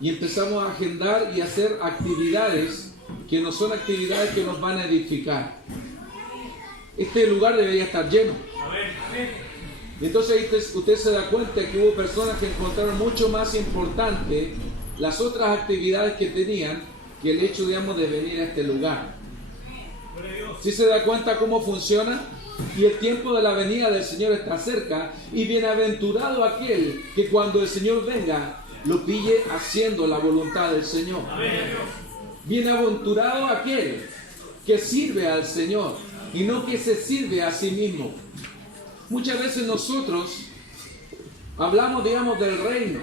y empezamos a agendar y hacer actividades que no son actividades que nos van a edificar. Este lugar debería estar lleno. Y entonces usted se da cuenta que hubo personas que encontraron mucho más importante las otras actividades que tenían que el hecho, digamos, de venir a este lugar. ¿Sí se da cuenta cómo funciona? Y el tiempo de la venida del Señor está cerca, y bienaventurado aquel que cuando el Señor venga lo pille haciendo la voluntad del Señor. Bienaventurado aquel que sirve al Señor y no que se sirve a sí mismo. Muchas veces nosotros hablamos, digamos, del reino,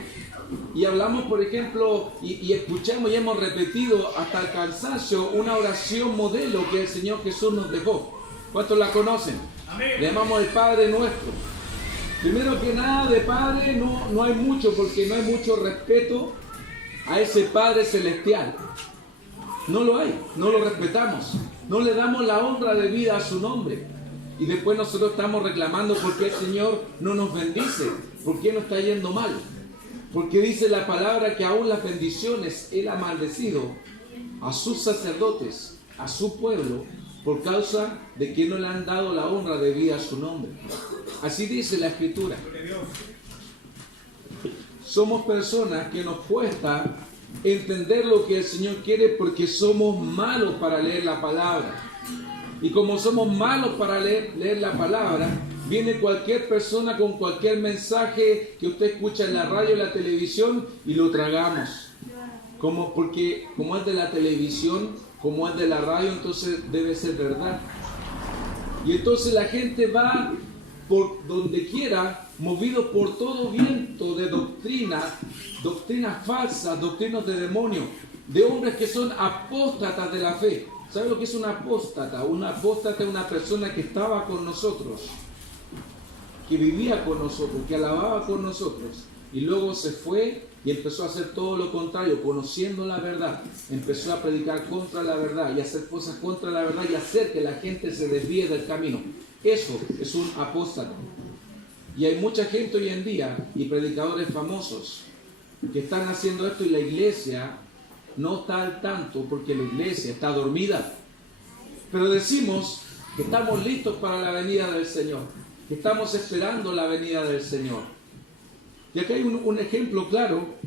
y hablamos, por ejemplo, y escuchamos y hemos repetido hasta el cansancio una oración modelo que el Señor Jesús nos dejó. ¿Cuántos la conocen? Le llamamos el Padre Nuestro. Primero que nada, de Padre no hay mucho, porque no hay mucho respeto a ese Padre Celestial. No lo hay, no lo respetamos, no le damos la honra de vida a su nombre. Y después nosotros estamos reclamando por qué el Señor no nos bendice, por qué nos está yendo mal. Porque dice la palabra que aún las bendiciones Él ha maldecido a sus sacerdotes, a su pueblo, por causa de que no le han dado la honra debida a su nombre. Así dice la Escritura. Somos personas que nos cuesta entender lo que el Señor quiere porque somos malos para leer la palabra. Y como somos malos para leer la palabra, viene cualquier persona con cualquier mensaje que usted escucha en la radio o la televisión y lo tragamos. Porque como es de la televisión, como es de la radio, entonces debe ser verdad. Y entonces la gente va por donde quiera, movido por todo viento de doctrinas falsas, doctrinas de demonios, de hombres que son apóstatas de la fe. ¿Sabe lo que es un apóstata? Un apóstata es una persona que estaba con nosotros, que vivía con nosotros, que alababa con nosotros, y luego se fue y empezó a hacer todo lo contrario, conociendo la verdad. Empezó a predicar contra la verdad y a hacer cosas contra la verdad y hacer que la gente se desvíe del camino. Eso es un apóstata. Y hay mucha gente hoy en día y predicadores famosos que están haciendo esto, y la iglesia no está al tanto porque la iglesia está dormida. Pero decimos que estamos listos para la venida del Señor, que estamos esperando la venida del Señor. Y aquí hay un ejemplo claro.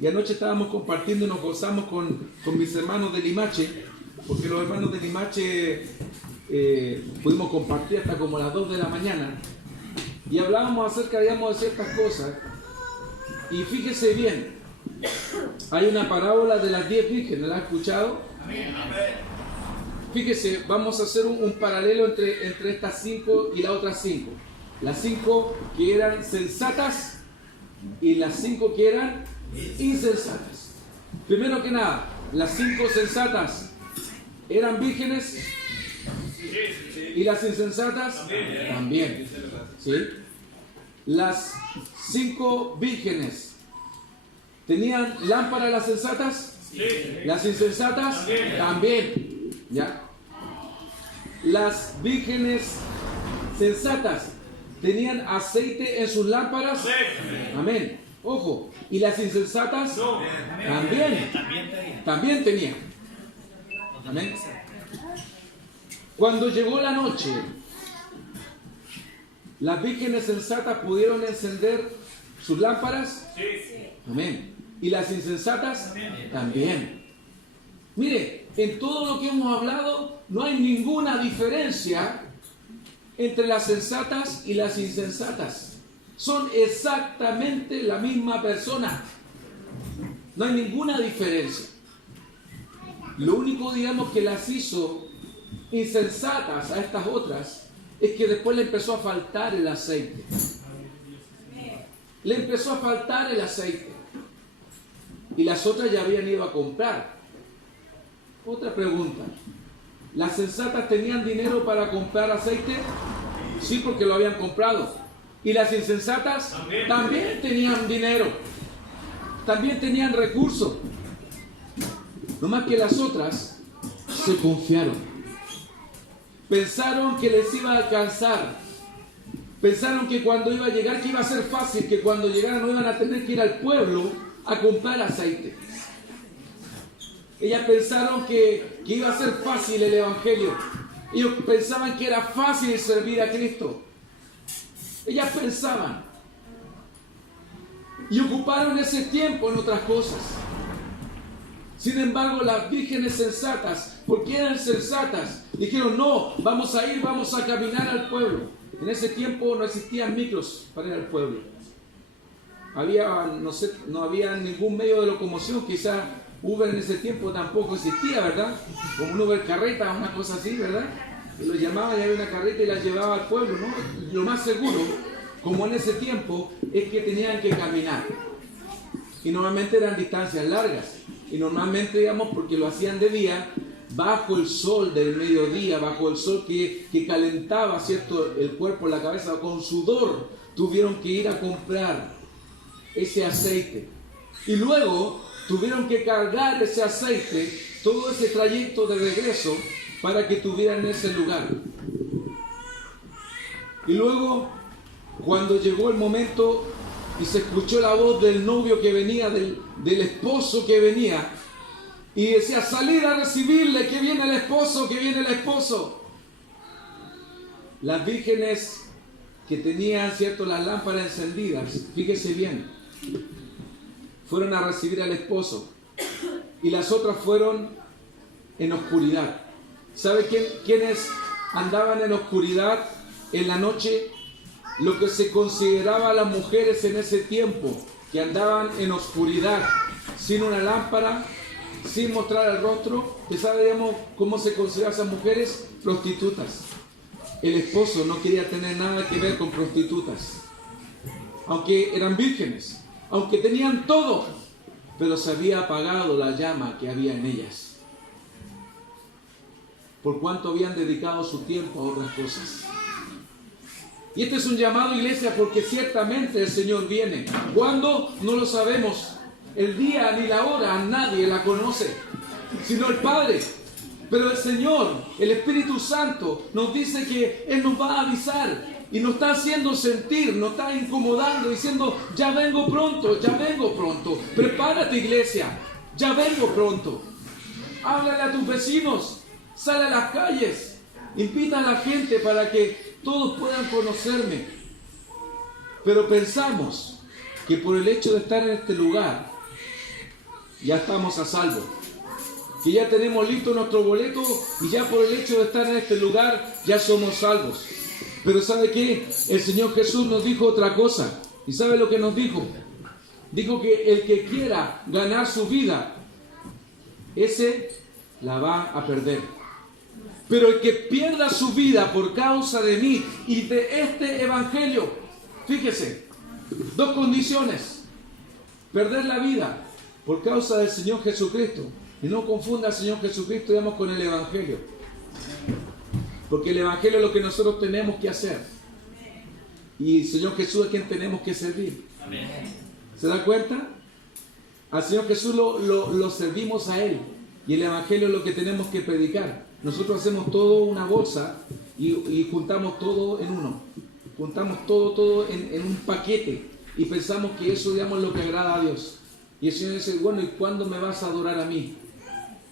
Y anoche estábamos compartiendo y nos gozamos con mis hermanos de Limache, porque los hermanos de Limache pudimos compartir hasta como las 2 de la mañana. Y hablábamos acerca, digamos, de ciertas cosas. Y fíjese bien, hay una parábola de las 10 vírgenes, ¿la ha escuchado? Fíjese, vamos a hacer un paralelo entre estas 5 y las otras 5. Las 5 que eran sensatas y las 5 que eran insensatas. Primero que nada, las 5 sensatas eran vírgenes y las insensatas también. ¿Sí? Las 5 vírgenes tenían lámpara las sensatas, las insensatas también. ¿Ya? Las vírgenes sensatas tenían aceite en sus lámparas. Amén. Ojo. Y las insensatas también tenían. Amén. Cuando llegó la noche, las vírgenes sensatas pudieron encender sus lámparas. Amén. Y las insensatas también. Mire, en todo lo que hemos hablado no hay ninguna diferencia entre las sensatas y las insensatas. Son exactamente la misma persona. No hay ninguna diferencia. Lo único, digamos, que las hizo insensatas a estas otras es que después le empezó a faltar el aceite. Le empezó a faltar el aceite. Y las otras ya habían ido a comprar. Otra pregunta. ¿Las sensatas tenían dinero para comprar aceite? Sí, porque lo habían comprado. ¿Y las insensatas? También tenían dinero. También tenían recursos. No más que las otras se confiaron. Pensaron que les iba a alcanzar. Pensaron que cuando iba a llegar, que iba a ser fácil, que cuando llegaran no iban a tener que ir al pueblo a comprar aceite. Ellas pensaron que iba a ser fácil el Evangelio. Ellos pensaban que era fácil servir a Cristo. Ellas pensaban. Y ocuparon ese tiempo en otras cosas. Sin embargo, las vírgenes sensatas, porque eran sensatas, dijeron, no, vamos a caminar al pueblo. En ese tiempo no existían micros para ir al pueblo. No había ningún medio de locomoción, quizás Uber en ese tiempo tampoco existía, ¿verdad? Como un Uber carreta, una cosa así, ¿verdad? Y los llamaban y había una carreta y las llevaba al pueblo, ¿no? Y lo más seguro, como en ese tiempo, es que tenían que caminar. Y normalmente eran distancias largas. Y normalmente, digamos, porque lo hacían de día, bajo el sol del mediodía, bajo el sol que calentaba, ¿cierto?, el cuerpo, la cabeza, con sudor, tuvieron que ir a comprar ese aceite. Y luego tuvieron que cargar ese aceite, todo ese trayecto de regreso, para que tuvieran ese lugar. Y luego, cuando llegó el momento y se escuchó la voz del novio que venía, del esposo que venía, y decía, salid a recibirle, que viene el esposo, que viene el esposo. Las vírgenes que tenían, ¿cierto?, las lámparas encendidas, fíjese bien, fueron a recibir al esposo, y las otras fueron en oscuridad. ¿Sabe quiénes andaban en oscuridad en la noche? Lo que se consideraba las mujeres en ese tiempo, que andaban en oscuridad, sin una lámpara, sin mostrar el rostro. ¿Sabíamos cómo se consideraban esas mujeres? Prostitutas. El esposo no quería tener nada que ver con prostitutas, aunque eran vírgenes, aunque tenían todo, pero se había apagado la llama que había en ellas, por cuanto habían dedicado su tiempo a otras cosas. Y este es un llamado, iglesia, porque ciertamente el Señor viene. ¿Cuándo? No lo sabemos. El día ni la hora nadie la conoce, sino el Padre. Pero el Señor, el Espíritu Santo, nos dice que Él nos va a avisar y nos está haciendo sentir, nos está incomodando, diciendo, ya vengo pronto, ya vengo pronto. Prepárate, iglesia, ya vengo pronto. Háblale a tus vecinos, sale a las calles, invita a la gente para que todos puedan conocerme. Pero pensamos que por el hecho de estar en este lugar ya estamos a salvo, que ya tenemos listo nuestro boleto y ya por el hecho de estar en este lugar ya somos salvos. Pero ¿sabe qué? El Señor Jesús nos dijo otra cosa. ¿Y sabe lo que nos dijo? Dijo que el que quiera ganar su vida, ese la va a perder. Pero el que pierda su vida por causa de mí y de este evangelio, fíjese, dos condiciones: perder la vida por causa del Señor Jesucristo. Y no confunda al Señor Jesucristo, digamos, con el evangelio, porque el evangelio es lo que nosotros tenemos que hacer, y el Señor Jesús es quien tenemos que servir. ¿Se da cuenta? Al Señor Jesús lo servimos a Él, y el evangelio es lo que tenemos que predicar. Nosotros hacemos todo una bolsa y juntamos todo en uno. Juntamos todo en un paquete y pensamos que eso, digamos, es lo que agrada a Dios. Y el Señor dice, bueno, ¿y cuándo me vas a adorar a mí?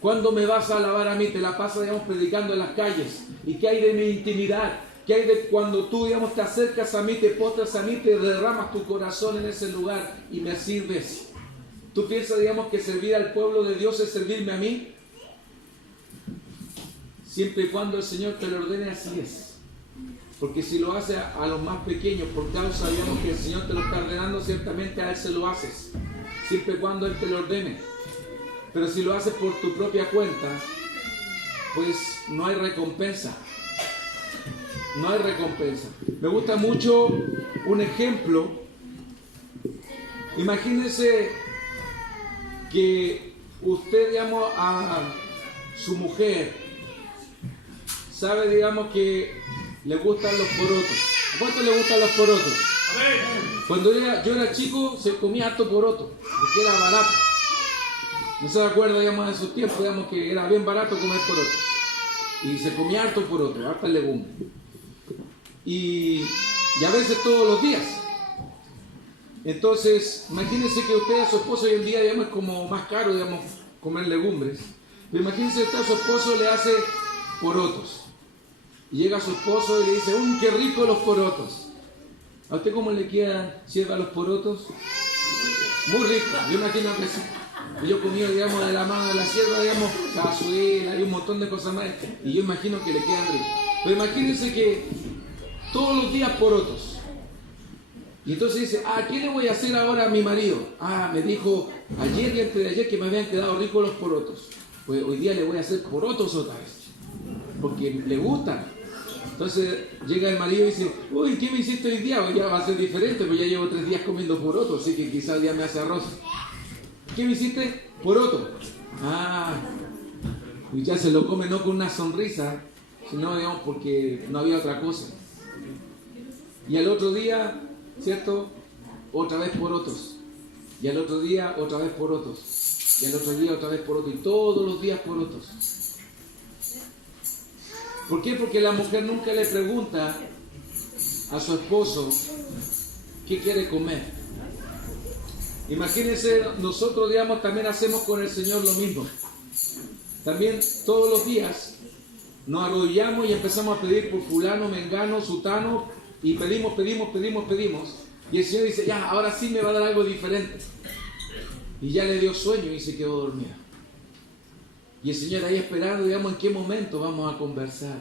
¿Cuándo me vas a alabar a mí? Te la pasas, digamos, predicando en las calles. ¿Y qué hay de mi intimidad? ¿Qué hay de cuando tú, digamos, te acercas a mí, te postras a mí, te derramas tu corazón en ese lugar y me sirves? ¿Tú piensas, digamos, que servir al pueblo de Dios es servirme a mí? Siempre y cuando el Señor te lo ordene, así es. Porque si lo hace a los más pequeños, por causa, digamos, que el Señor te lo está ordenando, ciertamente a Él se lo haces. Siempre y cuando Él te lo ordene. Pero si lo haces por tu propia cuenta, pues no hay recompensa. No hay recompensa. Me gusta mucho un ejemplo. Imagínense que usted, digamos, a su mujer, sabe, digamos, que le gustan los porotos. ¿A cuánto le gustan los porotos? Cuando yo era chico, se comía harto poroto, porque era barato. No se acuerda, digamos, de esos tiempos, digamos, que era bien barato comer poroto. Y se comía harto poroto, harta legumbre. Y a veces todos los días. Entonces, imagínense que usted a su esposo hoy en día, digamos, es como más caro, digamos, comer legumbres. Pero imagínense que usted a su esposo le hace porotos. Y llega su esposo y le dice, qué rico los porotos! ¿A usted cómo le quedan, sierva, los porotos? Muy rico. Yo imagino que sí. Yo comí, digamos, de la mano de la sierva, digamos, cazuela y un montón de cosas más. Y yo imagino que le quedan ricos. Pero imagínense que todos los días porotos. Y entonces dice, ¿qué le voy a hacer ahora a mi marido? Me dijo ayer y antes de ayer que me habían quedado ricos los porotos. Pues hoy día le voy a hacer porotos otra vez. Porque le gustan. Entonces llega el marido y dice, ¿qué me hiciste hoy día? Hoy ya va a ser diferente, pues ya llevo 3 días comiendo porotos, así que quizás el día me hace arroz. ¿Qué me hiciste? Poroto. Y ya se lo come no con una sonrisa, sino, digamos, porque no había otra cosa. Y al otro día, ¿cierto? Otra vez porotos. Y al otro día, otra vez porotos. Y al otro día, otra vez porotos. Y todos los días porotos. ¿Por qué? Porque la mujer nunca le pregunta a su esposo qué quiere comer. Imagínense, nosotros, digamos, también hacemos con el Señor lo mismo. También todos los días nos arrodillamos y empezamos a pedir por fulano, mengano, sutano, y pedimos. Y el Señor dice, ya, ahora sí me va a dar algo diferente. Y ya le dio sueño y se quedó dormida. Y el Señor ahí esperando, digamos, en qué momento vamos a conversar.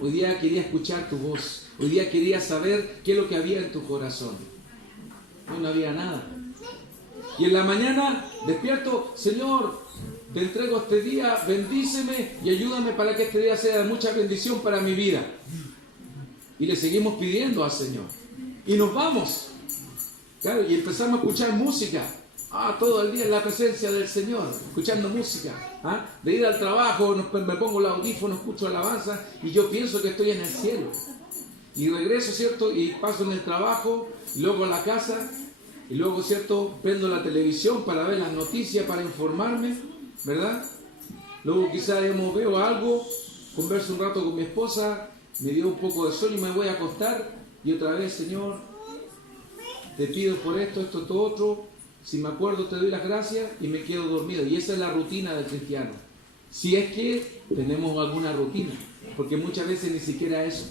Hoy día quería escuchar tu voz. Hoy día quería saber qué es lo que había en tu corazón. No había nada. Y en la mañana despierto, Señor, te entrego este día, bendíceme y ayúdame para que este día sea de mucha bendición para mi vida. Y le seguimos pidiendo al Señor. Y nos vamos. Claro, y empezamos a escuchar música. Todo el día en la presencia del Señor, escuchando música. De ir al trabajo, me pongo el audífono, escucho alabanza y yo pienso que estoy en el cielo. Y regreso, ¿cierto? Y paso en el trabajo, y luego a la casa, y luego, ¿cierto? Prendo la televisión para ver las noticias, para informarme, ¿verdad? Luego quizás veo algo, converso un rato con mi esposa, me dio un poco de sueño y me voy a acostar. Y otra vez, Señor, te pido por esto, otro. Si me acuerdo te doy las gracias y me quedo dormido. Y esa es la rutina del cristiano. Si es que tenemos alguna rutina. Porque muchas veces ni siquiera eso.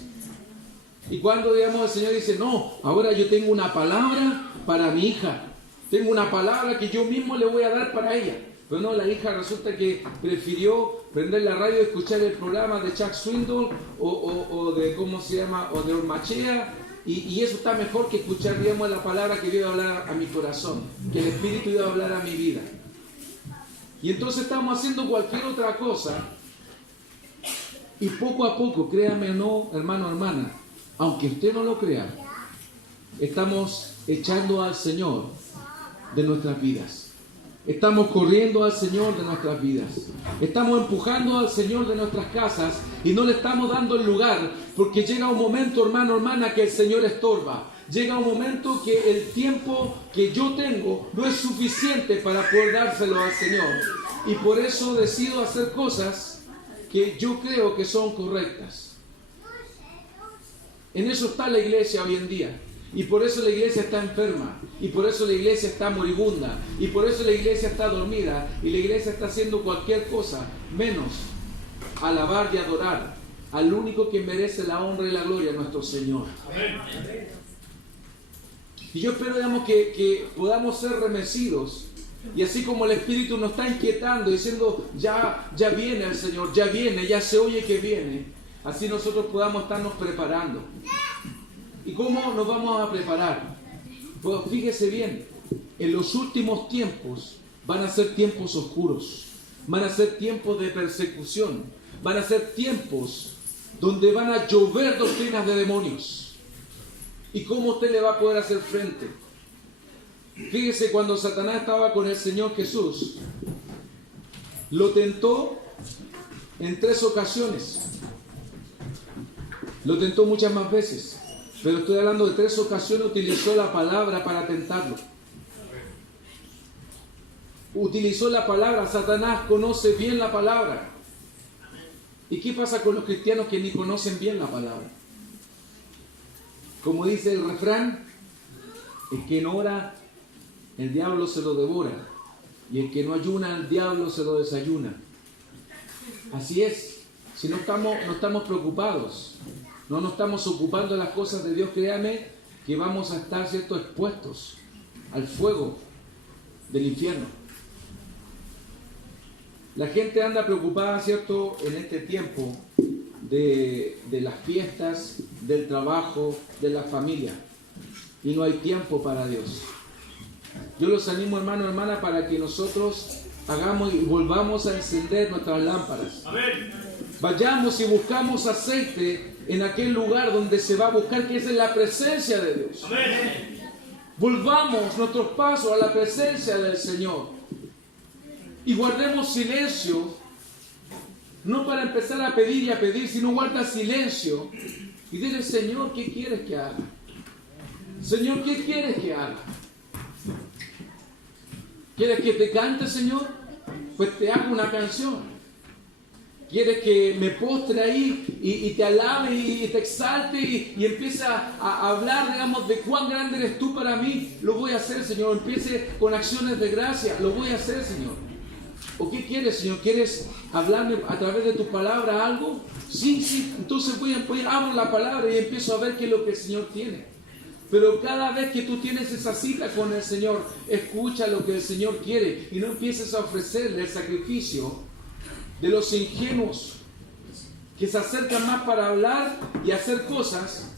Y cuando, digamos, el Señor dice, no, ahora yo tengo una palabra para mi hija. Tengo una palabra que yo mismo le voy a dar para ella. Pero no, la hija resulta que prefirió prender la radio y escuchar el programa de Chuck Swindoll o de, ¿cómo se llama? O de Ormachea. Y eso está mejor que escuchar, digamos, la palabra que Dios iba a hablar a mi corazón, que el Espíritu iba a hablar a mi vida. Y entonces estamos haciendo cualquier otra cosa y poco a poco, créame o no, hermano, hermana, aunque usted no lo crea, estamos echando al Señor de nuestras vidas. Estamos corriendo al Señor de nuestras vidas. Estamos empujando al Señor de nuestras casas y no le estamos dando el lugar, porque llega un momento, hermano, hermana, que el Señor estorba. Llega un momento que el tiempo que yo tengo no es suficiente para poder dárselo al Señor. Y por eso decido hacer cosas que yo creo que son correctas. En eso está la iglesia hoy en día. Y por eso la iglesia está enferma, y por eso la iglesia está moribunda, y por eso la iglesia está dormida, y la iglesia está haciendo cualquier cosa, menos alabar y adorar al único que merece la honra y la gloria, nuestro Señor. Y yo espero, digamos, que podamos ser remecidos, y así como el Espíritu nos está inquietando, diciendo, ya viene el Señor, ya viene, ya se oye que viene, así nosotros podamos estarnos preparando. ¿Y cómo nos vamos a preparar? Pues fíjese bien, en los últimos tiempos van a ser tiempos oscuros, van a ser tiempos de persecución, van a ser tiempos donde van a llover doctrinas de demonios. ¿Y cómo usted le va a poder hacer frente? Fíjese, cuando Satanás estaba con el Señor Jesús, lo tentó en 3 ocasiones. Lo tentó muchas más veces. Pero estoy hablando de 3 ocasiones, utilizó la palabra para tentarlo. Utilizó la palabra. Satanás conoce bien la palabra. ¿Y qué pasa con los cristianos que ni conocen bien la palabra? Como dice el refrán, el que no ora el diablo se lo devora. Y el que no ayuna, el diablo se lo desayuna. Así es. Si no estamos preocupados, no nos estamos ocupando de las cosas de Dios, créame que vamos a estar, ¿cierto?, expuestos al fuego del infierno. La gente anda preocupada, ¿cierto?, en este tiempo de las fiestas, del trabajo, de la familia. Y no hay tiempo para Dios. Yo los animo, hermano, hermana, para que nosotros hagamos y volvamos a encender nuestras lámparas. Amén. Vayamos y buscamos aceite en aquel lugar donde se va a buscar, que es en la presencia de Dios. Amén. Volvamos nuestros pasos a la presencia del Señor. Y guardemos silencio, no para empezar a pedir y a pedir, sino guarda silencio y dile: Señor, ¿qué quieres que haga? Señor, ¿qué quieres que haga? ¿Quieres que te cante, Señor? Pues te hago una canción. ¿Quieres que me postre ahí y te alabe y te exalte y empiece a hablar, digamos, de cuán grande eres tú para mí? Lo voy a hacer, Señor. Empiece con acciones de gracia. Lo voy a hacer, Señor. ¿O qué quieres, Señor? ¿Quieres hablarme a través de tu palabra algo? Sí. Entonces abro la palabra y empiezo a ver qué es lo que el Señor tiene. Pero cada vez que tú tienes esa cita con el Señor, escucha lo que el Señor quiere y no empieces a ofrecerle el sacrificio de los ingenuos que se acercan más para hablar y hacer cosas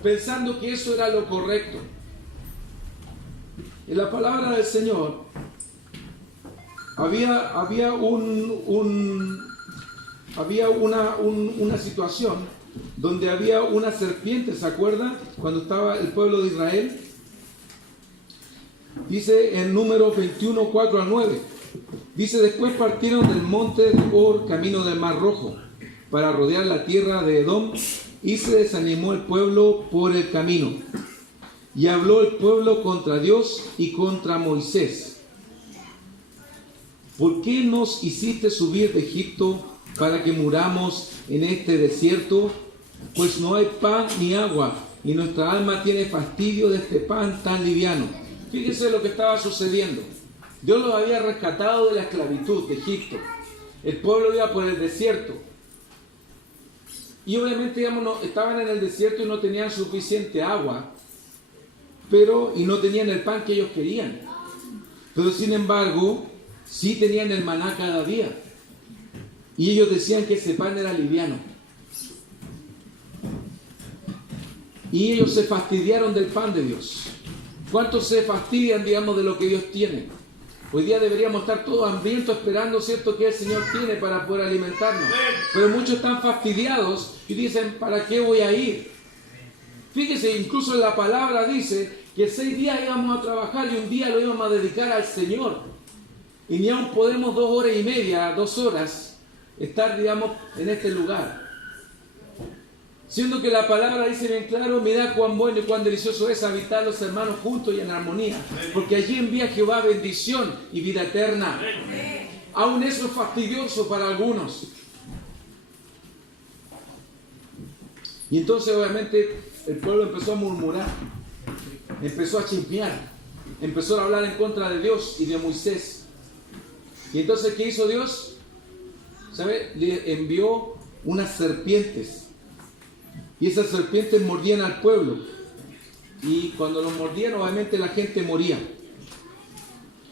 pensando que eso era lo correcto. En la palabra del Señor había una situación donde había una serpiente, ¿se acuerdan? Cuando estaba el pueblo de Israel. Dice en Números 21, 4 al 9. Dice: después partieron del monte de Hor, camino del Mar Rojo, para rodear la tierra de Edom, y se desanimó el pueblo por el camino. Y habló el pueblo contra Dios y contra Moisés: ¿por qué nos hiciste subir de Egipto para que muramos en este desierto? Pues no hay pan ni agua, y nuestra alma tiene fastidio de este pan tan liviano. Fíjense lo que estaba sucediendo. Dios los había rescatado de la esclavitud de Egipto. El pueblo iba por el desierto. Y obviamente, digamos, estaban en el desierto y no tenían suficiente agua, y no tenían el pan que ellos querían. Pero sin embargo, sí tenían el maná cada día. Y ellos decían que ese pan era liviano. Y ellos se fastidiaron del pan de Dios. ¿Cuántos se fastidian, digamos, de lo que Dios tiene? Hoy día deberíamos estar todos hambrientos esperando, ¿cierto?, que el Señor tiene para poder alimentarnos. Pero muchos están fastidiados y dicen: ¿para qué voy a ir? Fíjese, incluso en la palabra dice que 6 días íbamos a trabajar y un día lo íbamos a dedicar al Señor. Y ni aún podemos 2 horas y media, 2 horas, estar, digamos, en este lugar. Siendo que la palabra dice bien claro: mirad cuán bueno y cuán delicioso es habitar los hermanos juntos y en armonía, porque allí envía Jehová bendición y vida eterna. Aún eso es fastidioso para algunos. Y entonces obviamente el pueblo empezó a murmurar, empezó a chismear, empezó a hablar en contra de Dios y de Moisés. Y entonces, ¿qué hizo Dios? ¿Sabe? Le envió unas serpientes. Y esas serpientes mordían al pueblo. Y cuando los mordían, obviamente la gente moría.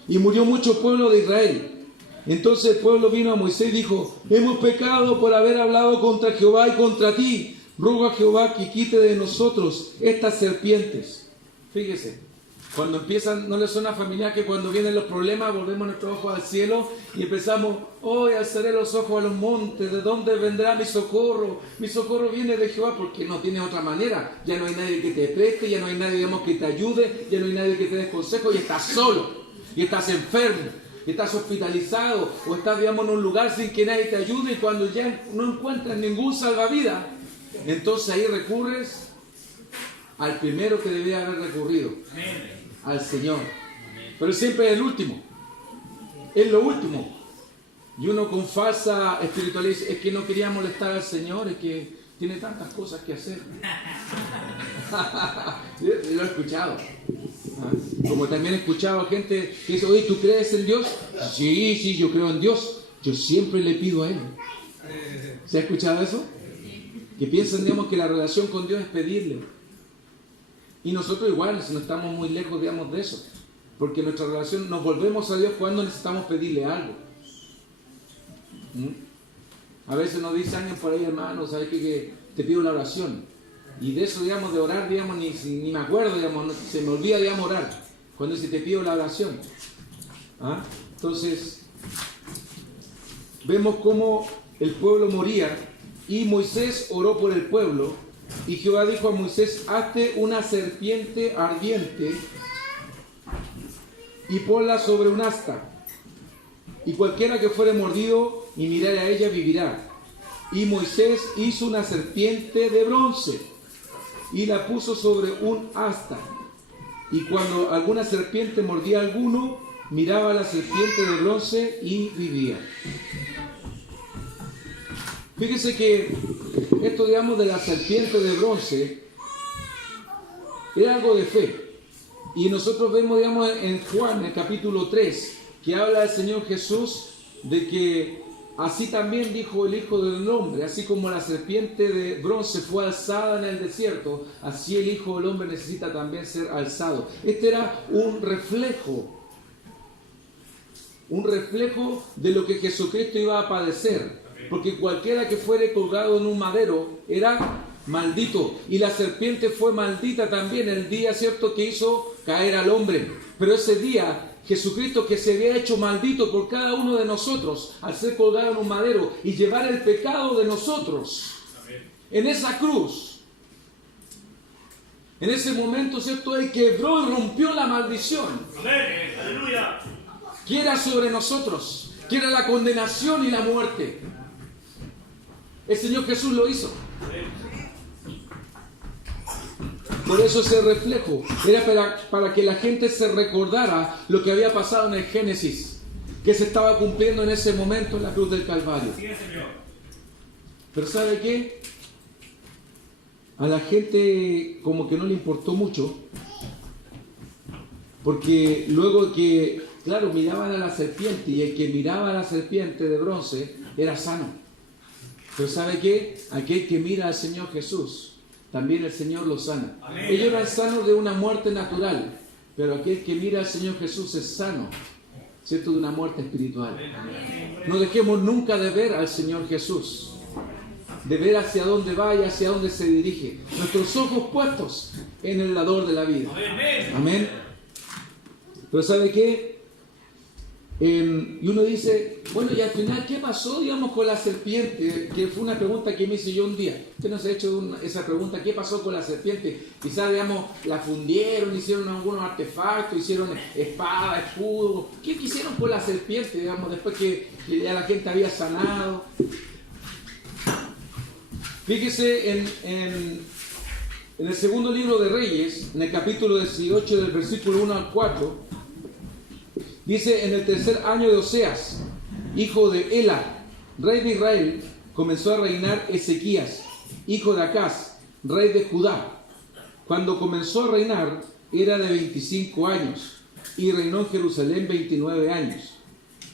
Y murió mucho pueblo de Israel. Entonces el pueblo vino a Moisés y dijo: hemos pecado por haber hablado contra Jehová y contra ti. Ruego a Jehová que quite de nosotros estas serpientes. Fíjese, cuando empiezan, ¿no les suena familiar que cuando vienen los problemas volvemos nuestros ojos al cielo y empezamos: hoy alzaré los ojos a los montes, ¿de dónde vendrá mi socorro? Mi socorro viene de Jehová, porque no tiene otra manera. Ya no hay nadie que te preste, ya no hay nadie, digamos, que te ayude, ya no hay nadie que te dé consejo, y estás solo, y estás enfermo, y estás hospitalizado, o estás, digamos, en un lugar sin que nadie te ayude, y cuando ya no encuentras ningún salvavidas, entonces ahí recurres al primero que debía haber recurrido, al Señor. Pero siempre es el último, es lo último. Y uno con falsa espiritualidad dice: es que no quería molestar al Señor, es que tiene tantas cosas que hacer. Lo he escuchado. ¿Ah? Como también he escuchado a gente que dice, oye, ¿tú crees en Dios? Sí, yo creo en Dios. Yo siempre le pido a Él. ¿Se ha escuchado eso? Que piensan, digamos, que la relación con Dios es pedirle. Y nosotros igual, si no estamos muy lejos, digamos, de eso. Porque nuestra relación, nos volvemos a Dios cuando necesitamos pedirle algo. A veces nos dice alguien por ahí, hermano, ¿sabes qué? Que te pido la oración. Y de eso, digamos, de orar, digamos, ni me acuerdo, digamos, se me olvida, digamos, orar. Cuando dice, te pido la oración. ¿Ah? Entonces, vemos cómo el pueblo moría y Moisés oró por el pueblo y Jehová dijo a Moisés, hazte una serpiente ardiente y ponla sobre un asta y cualquiera que fuere mordido y mirare a ella vivirá. Y Moisés hizo una serpiente de bronce y la puso sobre un asta, y cuando alguna serpiente mordía a alguno, miraba a la serpiente de bronce y vivía. Fíjese que esto, digamos, de la serpiente de bronce era algo de fe. Y nosotros vemos, digamos, en Juan, en el capítulo 3, que habla el Señor Jesús de que así también dijo el Hijo del Hombre, así como la serpiente de bronce fue alzada en el desierto, así el Hijo del Hombre necesita también ser alzado. Este era un reflejo de lo que Jesucristo iba a padecer. Porque cualquiera que fuere colgado en un madero era maldito. Y la serpiente fue maldita también el día, ¿cierto?, que hizo caer al hombre. Pero ese día, Jesucristo, que se había hecho maldito por cada uno de nosotros, al ser colgado en un madero y llevar el pecado de nosotros, en esa cruz, en ese momento, ¿cierto?, Él quebró y rompió la maldición. ¡Aleluya! Que era sobre nosotros, que era la condenación y la muerte. El Señor Jesús lo hizo. Por eso ese reflejo era para que la gente se recordara lo que había pasado en el Génesis, que se estaba cumpliendo en ese momento en la cruz del Calvario. Pero ¿sabe qué? A la gente como que no le importó mucho, porque luego que, claro, miraban a la serpiente, y el que miraba a la serpiente de bronce era sano. Pero ¿sabe qué? Aquel que mira al Señor Jesús, también el Señor lo sana. Amén. Ellos eran sanos de una muerte natural, pero aquel que mira al Señor Jesús es sano, ¿cierto?, de una muerte espiritual. Amén. No dejemos nunca de ver al Señor Jesús, de ver hacia dónde va y hacia dónde se dirige. Nuestros ojos puestos en el dador de la vida. Amén. Pero ¿sabe qué? Y uno dice, bueno, y al final, ¿qué pasó, digamos, con la serpiente? Que fue una pregunta que me hice yo un día. ¿Usted no se ha hecho esa pregunta? ¿Qué pasó con la serpiente? Quizás, digamos, la fundieron, hicieron algunos artefactos, hicieron espada, escudo. ¿Qué hicieron con la serpiente, digamos, después que ya la gente había sanado? Fíjese en el segundo libro de Reyes, en el capítulo 18, del versículo 1 al 4, dice, en el tercer año de Oseas, hijo de Ela, rey de Israel, comenzó a reinar Ezequías, hijo de Acaz, rey de Judá. Cuando comenzó a reinar, era de 25 años, y reinó en Jerusalén 29 años.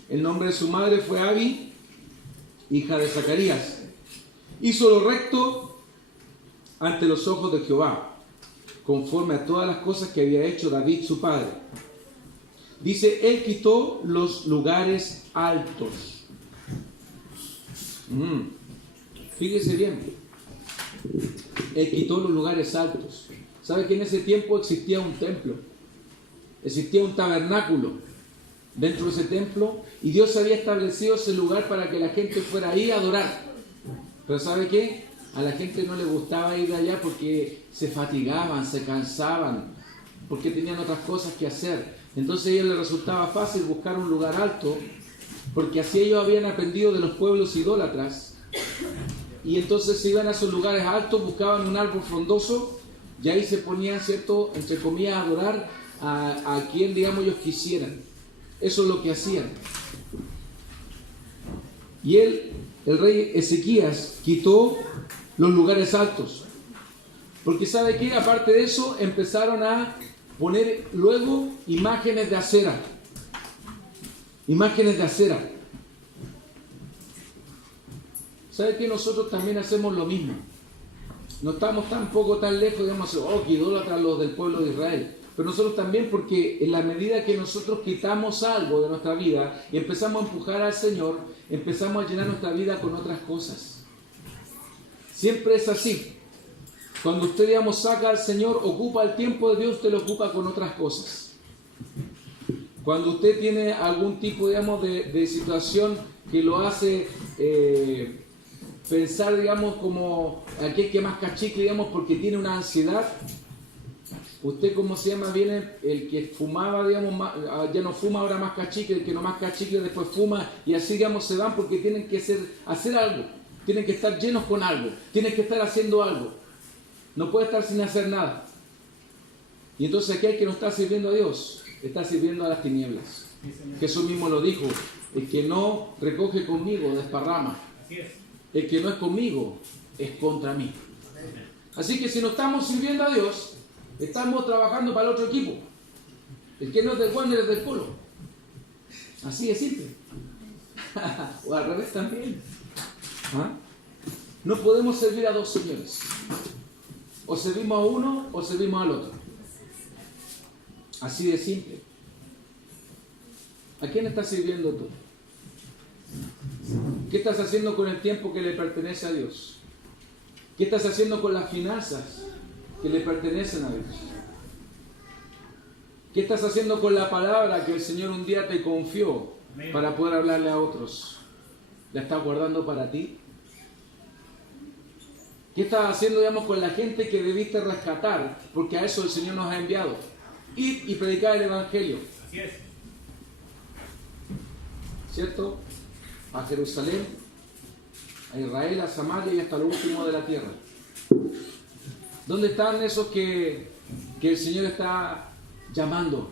El nombre de su madre fue Abi, hija de Zacarías. Hizo lo recto ante los ojos de Jehová, conforme a todas las cosas que había hecho David su padre. Dice, él quitó los lugares altos. Fíjese bien. Él quitó los lugares altos. ¿Sabe que en ese tiempo existía un templo? Existía un tabernáculo dentro de ese templo, y Dios había establecido ese lugar para que la gente fuera ahí a adorar. Pero ¿sabe qué? A la gente no le gustaba ir allá porque se fatigaban, se cansaban, porque tenían otras cosas que hacer. Entonces a ellos les resultaba fácil buscar un lugar alto, porque así ellos habían aprendido de los pueblos idólatras, y entonces se iban a esos lugares altos, buscaban un árbol frondoso, y ahí se ponían, ¿cierto?, entre comillas, a adorar a quien, digamos, ellos quisieran. Eso es lo que hacían. Y el rey Ezequías quitó los lugares altos, porque ¿sabe qué? Aparte de eso, empezaron a Poner luego imágenes de acera. Imágenes de acera. ¿Sabe que nosotros también hacemos lo mismo? No estamos tampoco tan lejos, digamos, que idólatras los del pueblo de Israel. Pero nosotros también, porque en la medida que nosotros quitamos algo de nuestra vida y empezamos a empujar al Señor, empezamos a llenar nuestra vida con otras cosas. Siempre es así. Cuando usted, digamos, saca al Señor, ocupa el tiempo de Dios, usted lo ocupa con otras cosas. Cuando usted tiene algún tipo, digamos, de situación que lo hace pensar, digamos, como aquel que más cachicle, digamos, porque tiene una ansiedad, usted, ¿cómo se llama? Viene el que fumaba, digamos, ya no fuma, ahora más cachicle, el que no más cachicle después fuma, y así, digamos, se van porque tienen que hacer algo, tienen que estar llenos con algo, tienen que estar haciendo algo, no puede estar sin hacer nada. Y entonces aquel que no está sirviendo a Dios, está sirviendo a las tinieblas. Jesús mismo lo dijo, el que no recoge conmigo desparrama, el que no es conmigo es contra mí. Así que si no estamos sirviendo a Dios, estamos trabajando para el otro equipo. El que no es del Wander es del Polo. Así de simple. O al revés también. ¿Ah? No podemos servir a dos señores. O servimos a uno o servimos al otro. Así de simple. ¿A quién estás sirviendo tú? ¿Qué estás haciendo con el tiempo que le pertenece a Dios? ¿Qué estás haciendo con las finanzas que le pertenecen a Dios? ¿Qué estás haciendo con la palabra que el Señor un día te confió para poder hablarle a otros? ¿La estás guardando para ti? ¿Qué estás haciendo, digamos, con la gente que debiste rescatar? Porque a eso el Señor nos ha enviado. Ir y predicar el Evangelio. Así es. ¿Cierto? A Jerusalén, a Israel, a Samaria y hasta lo último de la tierra. ¿Dónde están esos que el Señor está llamando?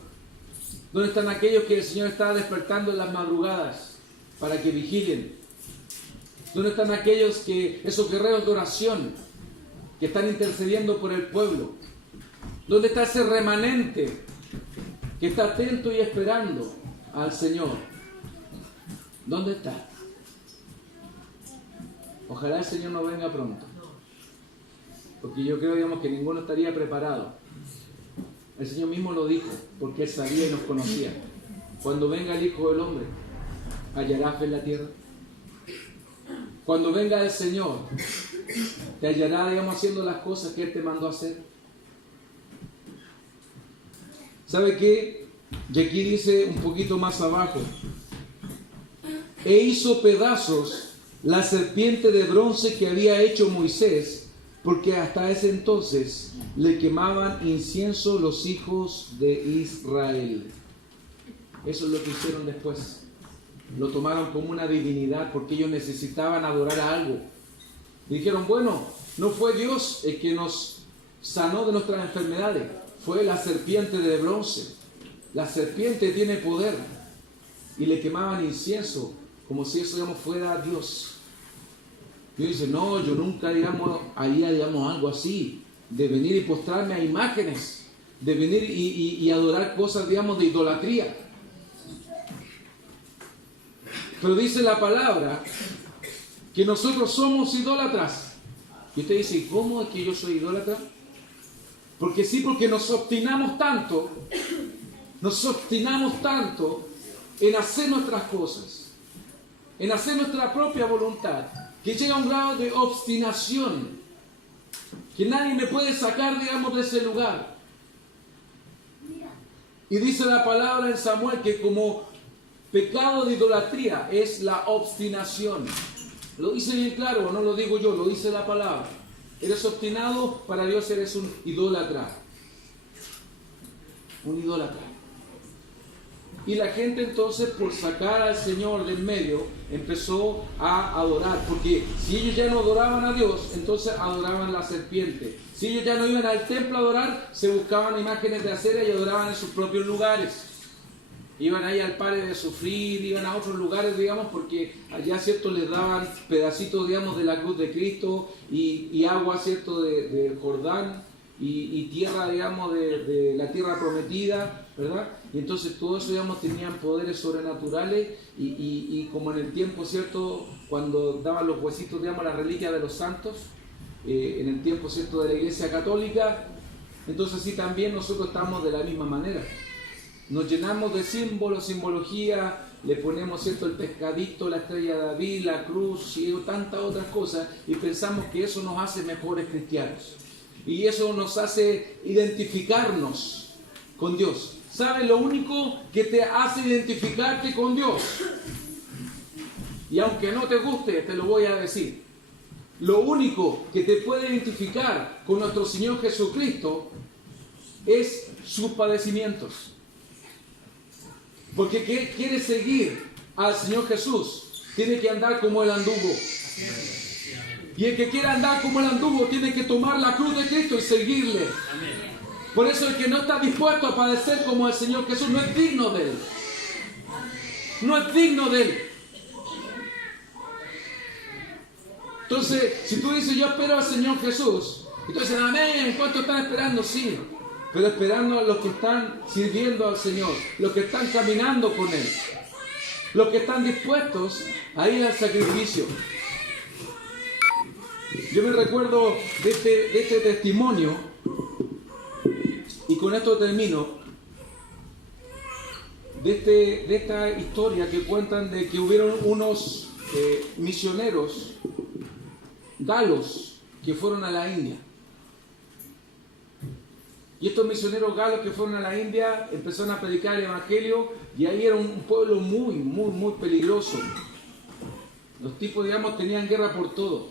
¿Dónde están aquellos que el Señor está despertando en las madrugadas para que vigilen? ¿Dónde están aquellos esos guerreros de oración que están intercediendo por el pueblo? ¿Dónde está ese remanente que está atento y esperando al Señor? ¿Dónde está? Ojalá el Señor no venga pronto. Porque yo creo, digamos, que ninguno estaría preparado. El Señor mismo lo dijo, porque Él sabía y nos conocía. Cuando venga el Hijo del Hombre, ¿hallará fe en la tierra? Cuando venga el Señor, ¿te hallará, digamos, haciendo las cosas que Él te mandó a hacer? ¿Sabe qué? Y aquí dice un poquito más abajo: e hizo pedazos la serpiente de bronce que había hecho Moisés, porque hasta ese entonces le quemaban incienso los hijos de Israel. Eso es lo que hicieron después. Lo tomaron como una divinidad porque ellos necesitaban adorar a algo. Y dijeron, bueno, no fue Dios el que nos sanó de nuestras enfermedades, fue la serpiente de bronce. La serpiente tiene poder. Y le quemaban incienso, como si eso, digamos, fuera Dios. Y dice, no, yo nunca, digamos, haría, digamos, algo así, de venir y postrarme a imágenes, de venir y adorar cosas, digamos, de idolatría. Pero dice la palabra que nosotros somos idólatras. Y usted dice, ¿cómo es que yo soy idólatra? Porque sí, porque nos obstinamos tanto en hacer nuestras cosas, en hacer nuestra propia voluntad, que llega a un grado de obstinación, que nadie me puede sacar, digamos, de ese lugar. Y dice la palabra en Samuel que como pecado de idolatría es la obstinación. Lo dice bien claro, no lo digo yo, lo dice la palabra. Eres obstinado, para Dios eres un idólatra. Un idólatra. Y la gente entonces, por sacar al Señor del medio, empezó a adorar. Porque si ellos ya no adoraban a Dios, entonces adoraban la serpiente. Si ellos ya no iban al templo a adorar, se buscaban imágenes de acera y adoraban en sus propios lugares. Iban ahí al Pare de Sufrir, iban a otros lugares, digamos, porque allá, ¿cierto?, les daban pedacitos, digamos, de la cruz de Cristo y agua, ¿cierto?, de Jordán. y tierra, digamos, de la tierra prometida, ¿verdad? Y entonces todo eso, digamos, tenían poderes sobrenaturales y como en el tiempo, ¿cierto? Cuando daban los huesitos, digamos, las reliquias de los santos, en el tiempo, ¿cierto?, de la Iglesia Católica, entonces sí también nosotros estamos de la misma manera. Nos llenamos de símbolos, simbología, le ponemos, ¿cierto?, el pescadito, la estrella de David, la cruz y tantas otras cosas, y pensamos que eso nos hace mejores cristianos. Y eso nos hace identificarnos con Dios. ¿Sabes lo único que te hace identificarte con Dios? Y aunque no te guste, te lo voy a decir. Lo único que te puede identificar con nuestro Señor Jesucristo es sus padecimientos. Porque ¿qué quiere seguir al Señor Jesús? Tiene que andar como Él anduvo. Y el que quiera andar como Él anduvo tiene que tomar la cruz de Cristo y seguirle. Por eso el que no está dispuesto a padecer como el Señor Jesús no es digno de Él. No es digno de Él. Entonces, si tú dices, yo espero al Señor Jesús, entonces, amén, ¿cuánto están esperando? Sí, pero esperando a los que están sirviendo al Señor, los que están caminando con Él, los que están dispuestos a ir al sacrificio. Yo me recuerdo de este testimonio, y con esto termino, de esta historia que cuentan de que hubieron unos misioneros galos que fueron a la India. Y estos misioneros galos que fueron a la India empezaron a predicar el Evangelio, y ahí era un pueblo muy peligroso. Los tipos, digamos, tenían guerra por todo.